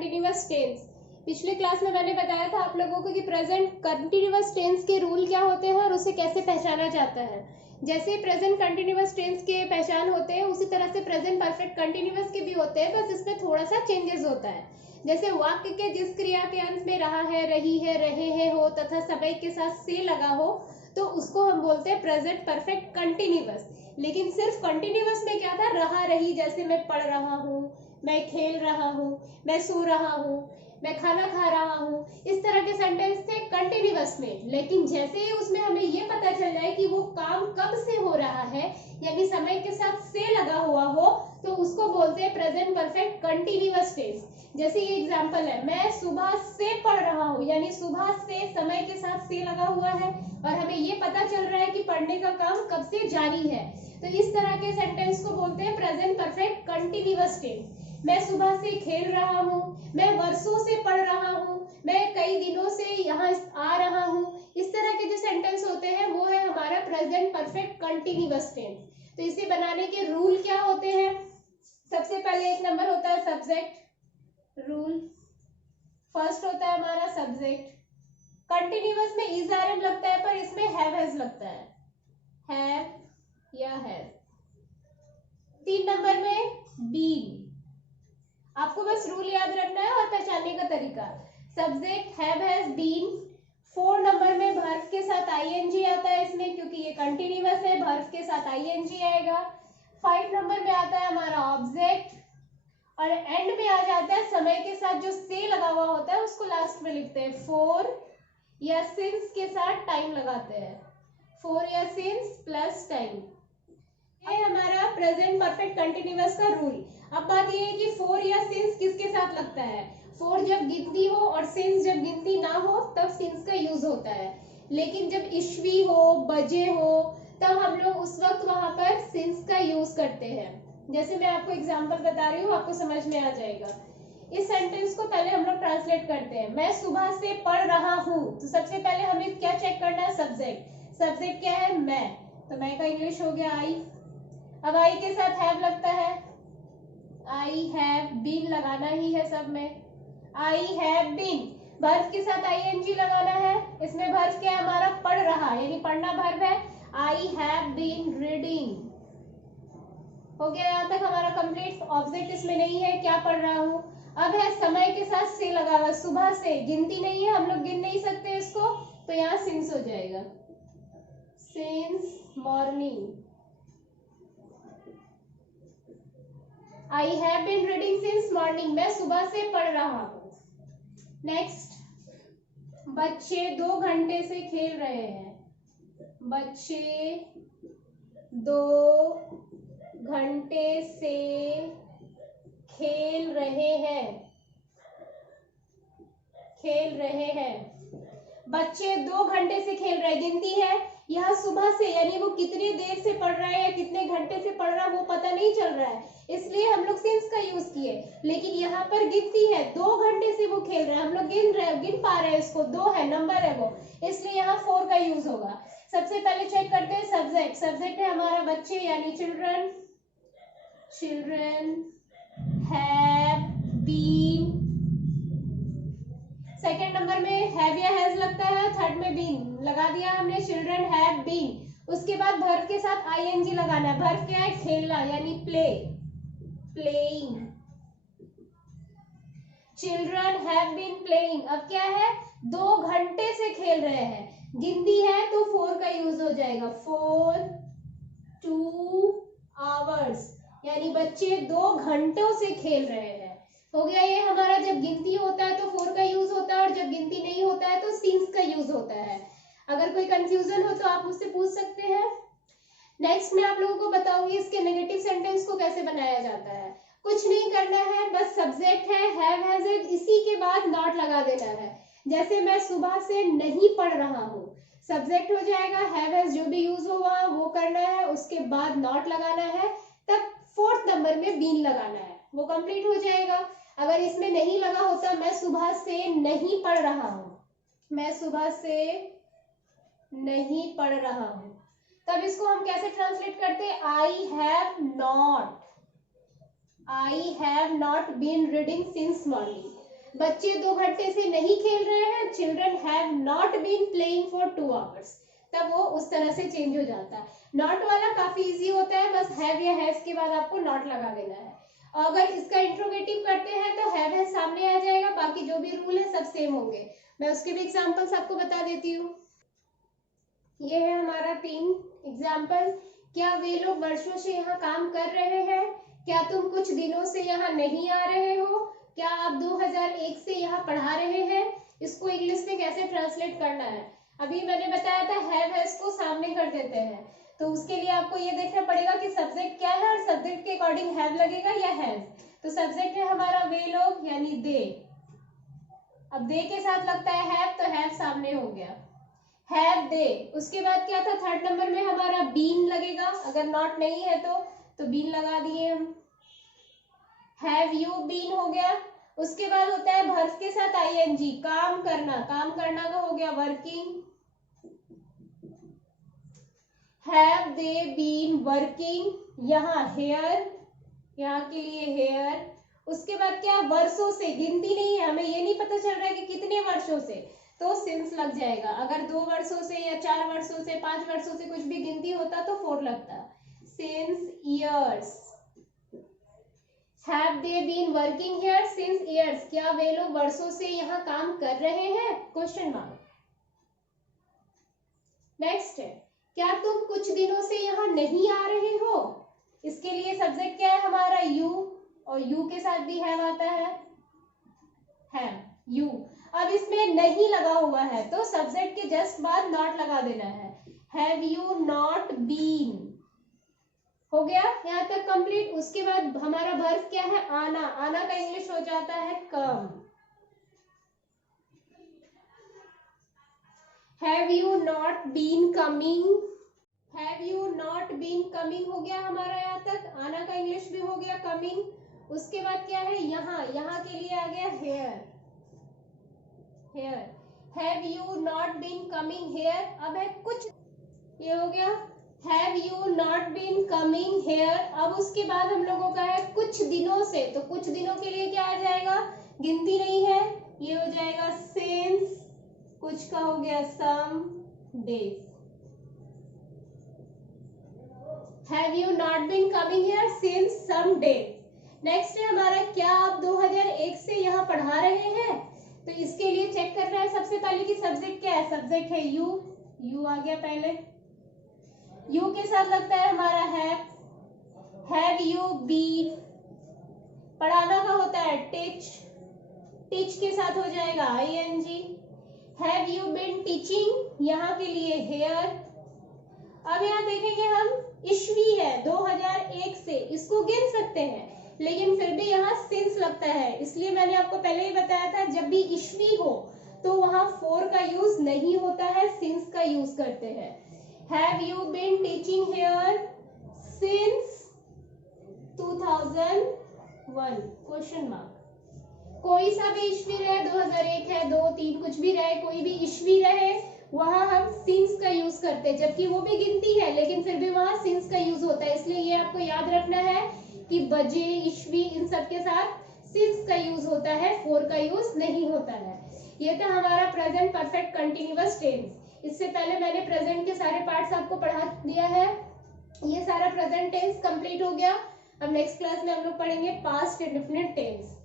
Continuous tense. पिछले class में मैंने बताया था आप लोगों को कि प्रेजेंट कंटिन्यूअस टेंस के रूल क्या होते हैं और उसे कैसे पहचाना जाता है। जैसे प्रेजेंट कंटिन्यूअस टेंस के पहचान होते हैं उसी तरह से प्रेजेंट परफेक्ट कंटिन्यूअस के भी होते हैं, बस इसमें थोड़ा सा चेंजेस होता है। जैसे वाक्य के जिस क्रिया के अंत में रहा है, रही है, रहे हैं, हो तथा समय के साथ से लगा हो तो उसको हम बोलते हैं प्रेजेंट परफेक्ट कंटिन्यूअस। लेकिन सिर्फ कंटिन्यूअस में क्या था, रहा, रही, जैसे मैं पढ़ रहा हूँ, मैं खेल रहा हूँ, मैं सो रहा हूँ, मैं खाना खा रहा हूँ, इस तरह के सेंटेंस थे कंटिन्यूअस में। लेकिन जैसे ही उसमें हमें ये पता चल जाए कि वो काम कब से हो रहा है, यानी समय के साथ से लगा हुआ हो, तो उसको बोलते हैं प्रेजेंट परफेक्ट कंटिन्यूअस टेंस। जैसे ये एग्जांपल है, मैं सुबह से पढ़ रहा हूँ, यानी सुबह से समय के साथ से लगा हुआ है और हमें ये पता चल रहा है कि पढ़ने का काम कब से जारी है। तो इस तरह के सेंटेंस को बोलते हैं प्रेजेंट परफेक्ट कंटिन्यूअस टेंस। मैं सुबह से खेल रहा हूँ, मैं वर्षों से पढ़ रहा हूँ, मैं कई दिनों से यहाँ आ रहा हूँ, इस तरह के जो सेंटेंस होते हैं वो है हमारा प्रेजेंट परफेक्ट कंटिन्यूअस टेंस। तो इसे बनाने के रूल क्या होते हैं? सबसे पहले एक नंबर होता है सब्जेक्ट रूल। फर्स्ट होता है हमारा सब्जेक्ट। कंटिन्यूअस में इज आर एम लगता है पर इसमें हैव हैज लगता है, हैव या हैज। 3 नंबर में बीन। आपको बस रूल याद रखना है और पहचानने का तरीका। Subject have has been. 4 number में भर्व के साथ आईएनजी आता है इसमें, क्योंकि ये कंटिन्यूअस है, भर्व के साथ आईएनजी आएगा। 5 नंबर में आता है हमारा ऑब्जेक्ट और एंड में आ जाता है समय के साथ जो से लगा हुआ होता है उसको लास्ट में लिखते हैं। 4 या सिंस के साथ टाइम लगाते हैं, 4 या सिंस प्लस टाइम। ये हमारा प्रेजेंट परफेक्ट कंटिन्यूअस का रूल। अब बात ये है कि 4 या सिंस किसके साथ लगता है। 4 जब गिनती हो और सिंस जब गिनती ना हो तब सिंस का यूज होता है, लेकिन जब ईस्वी हो, बजे हो, तब हम लोग उस वक्त वहां पर सिंस का यूज करते हैं। जैसे मैं आपको एग्जांपल बता रही हूँ, आपको समझ में आ जाएगा। इस सेंटेंस को पहले हम लोग ट्रांसलेट करते हैं। मैं सुबह से पढ़ रहा हूँ, तो सबसे पहले हमें क्या चेक करना है? सब्जेक्ट। सब्जेक्ट क्या है? मैं। तो मैं का इंग्लिश हो गया आई। अब आई के साथ हैव लगता है, आई हैव बीन लगाना ही है सब में, आई हैव बीन। वर्ब के साथ आईएनजी लगाना है, इसमें वर्ब क्या है हमारा? पढ़ रहा, यानी पढ़ना वर्ब है। I have been reading. हो गया यहाँ तक हमारा कंप्लीट। ऑब्जेक्ट इसमें नहीं है, क्या पढ़ रहा हूँ। अब है समय के साथ से लगा हुआ, सुबह से, गिनती नहीं है, हम लोग गिन नहीं सकते इसको, तो यहाँ सिंस हो जाएगा, since morning. I have been reading since morning, मैं सुबह से पढ़ रहा हूँ। नेक्स्ट, बच्चे 2 घंटे से खेल रहे हैं, बच्चे 2 घंटे से खेल रहे हैं, खेल रहे हैं। बच्चे 2 घंटे से खेल रहे हैं, गिनती है। यहाँ सुबह से, यानी वो कितनी देर से पढ़ रहा है या कितने घंटे से पढ़ रहा है वो पता नहीं चल रहा है, इसलिए हम लोग सिंस का यूज किए। लेकिन यहाँ पर गिनती है, 2 घंटे से वो खेल रहा है, हम लोग गिन रहे हैं, गिन पा रहे हैं इसको, 2 है, नंबर है वो, इसलिए यहाँ 4 का यूज होगा। सबसे पहले चेक करते हैं सब्जेक्ट। सब्जेक्ट है हमारा बच्चे, यानी children. Children have been. Second number में हैव या हैज लगता है, थर्ड में बीन लगा दिया हमने, चिल्ड्रन हैव बीन। उसके बाद वर्ब के साथ आईएनजी लगाना है। वर्ब क्या है? खेलना, यानी play, playing. Children have been playing. अब क्या है? 2 घंटे से खेल रहे हैं, गिनती है तो 4 का यूज हो जाएगा, 4 2 आवर्स, यानी बच्चे 2 घंटों से खेल रहे हैं। हो गया ये हमारा। जब गिनती होता है तो 4 का यूज होता है और जब गिनती नहीं होता है तो सिंस का यूज होता है। अगर कोई कंफ्यूजन हो तो आप मुझसे पूछ सकते हैं। नेक्स्ट मैं आप लोगों को बताऊंगी इसके नेगेटिव सेंटेंस को कैसे बनाया जाता है। कुछ नहीं करना है, बस सब्जेक्ट है, हैव हैज है, इसी के बाद नॉट लगा देना है। जैसे मैं सुबह से नहीं पढ़ रहा हूँ, सब्जेक्ट हो जाएगा, हैव हैज जो भी यूज हुआ वो करना है, उसके बाद नॉट लगाना है, तब 4th नंबर में बीन लगाना है, वो कंप्लीट हो जाएगा। अगर इसमें नहीं लगा होता, मैं सुबह से नहीं पढ़ रहा हूं, मैं सुबह से नहीं पढ़ रहा हूं, तब इसको हम कैसे ट्रांसलेट करते हैं? I have not been reading since morning. बच्चे 2 घंटे से नहीं खेल रहे हैं, children have not been playing for 2 hours, तब वो उस तरह से चेंज हो जाता है। नॉट वाला काफी इजी होता है, बस हैव या हैज के बाद आपको नॉट लगा देना है। अगर इसका इंट्रोगेटिव करते हैं तो हैव है सामने आ जाएगा, बाकी जो भी रूल है सब सेम होंगे। मैं उसके भी एग्जांपल्स आपको बता देती हूँ। ये है हमारा 3 एग्जाम्पल। क्या वे लोग वर्षों से यहाँ काम कर रहे हैं? क्या तुम कुछ दिनों से यहाँ नहीं आ रहे हो? क्या आप 2001 से यहाँ पढ़ा रहे हैं? इसको इंग्लिश में कैसे ट्रांसलेट करना है? अभी मैंने बताया था हैव हैज को सामने कर देते हैं, तो उसके लिए आपको ये देखना पड़ेगा कि सब्जेक्ट क्या है और सब्जेक्ट के अकॉर्डिंग हैव लगेगा या हैज। तो सब्जेक्ट है हमारा वे लोग यानी दे। अब दे के साथ लगता है हैव, तो हैव सामने हो गया, हैव दे। उसके बाद क्या था, थर्ड नंबर में हमारा बीन लगेगा, अगर नॉट नहीं है तो बीन लगा दिए हम। हैव यू बीन हो गया। उसके बाद होता है वर्ब के साथ आईएनजी, काम करना, काम करना का हो गया working. Have they been working, यहाँ हेयर, यहाँ के लिए हेयर। उसके बाद क्या, वर्षों से, गिनती नहीं है, हमें ये नहीं पता चल रहा है कि कितने वर्षों से, तो सिंस लग जाएगा। अगर 2 वर्षों से या 4 वर्षों से 5 वर्षों से कुछ भी गिनती होता तो 4 लगता। Since years. Have they been working here since years, क्या वे लोग वर्षों से यहाँ काम कर रहे हैं? Question mark. नेक्स्ट है, क्या तुम कुछ दिनों से यहाँ नहीं आ रहे हो? इसके लिए सब्जेक्ट क्या है हमारा, यू, और यू के साथ भी हैव आता है, हैव यू। अब इसमें नहीं लगा हुआ है तो सब्जेक्ट के जस्ट बाद नॉट लगा देना है, हैव यू नॉट बीन। हो गया यहाँ तक कंप्लीट। उसके बाद हमारा वर्ब क्या है, आना, आना का इंग्लिश हो जाता है कम। Have you not been coming, have you not been coming हो गया हमारा यहाँ तक, आना का इंग्लिश भी हो गया कमिंग। उसके बाद क्या है, यहाँ, यहाँ के लिए आ गया here, here. Have you not been coming here, अब है कुछ, ये हो गया have you not been coming here. अब उसके बाद हम लोगों का है कुछ दिनों से, तो कुछ दिनों के लिए क्या आ जाएगा, गिनती नहीं है, ये हो जाएगा सिंस, कुछ का हो गया some days. Have you not been coming here since some days. Next है हमारा, क्या आप 2001 से यहाँ पढ़ा रहे हैं? तो इसके लिए चेक करना है सबसे पहले कि सब्जेक्ट क्या है, सब्जेक्ट है यू, यू आ गया पहले, यू के साथ लगता है हमारा हैव यू बीन। पढ़ाना का होता है टीच, टीच के साथ हो जाएगा ING. Have you been teaching, यहाँ के लिए हेयर। अब यहाँ देखेंगे हम, ईस्वी है 2001 से, इसको गिन सकते हैं, लेकिन फिर भी यहाँ सिंस लगता है, इसलिए मैंने आपको पहले ही बताया था जब भी ईस्वी हो तो वहां फॉर का यूज नहीं होता है, सिंस का यूज करते हैं। Have you been teaching here since 2001? Question mark. कोई सा भी ईस्वी रहे, 2001 है, 2, 3 कुछ भी रहे, कोई भी ईस्वी रहे, वहां हम सिंस का यूज करते हैं, जबकि वो भी गिनती है लेकिन फिर भी वहां सिंस का यूज होता है। इसलिए ये आपको याद रखना है कि बजे, ईस्वी, इन सब के साथ सिंस का यूज होता है, फॉर का यूज नहीं होता है। ये था हमारा प्रेजेंट परफेक्ट कंटिन्यूअस टेंस। इससे पहले मैंने प्रेजेंट के सारे पार्ट्स आपको पढ़ा दिया है, ये सारा प्रेजेंट टेंस कंप्लीट हो गया। अब नेक्स्ट क्लास में हम लोग पढ़ेंगे पास्ट इंडेफिनिट टेंस।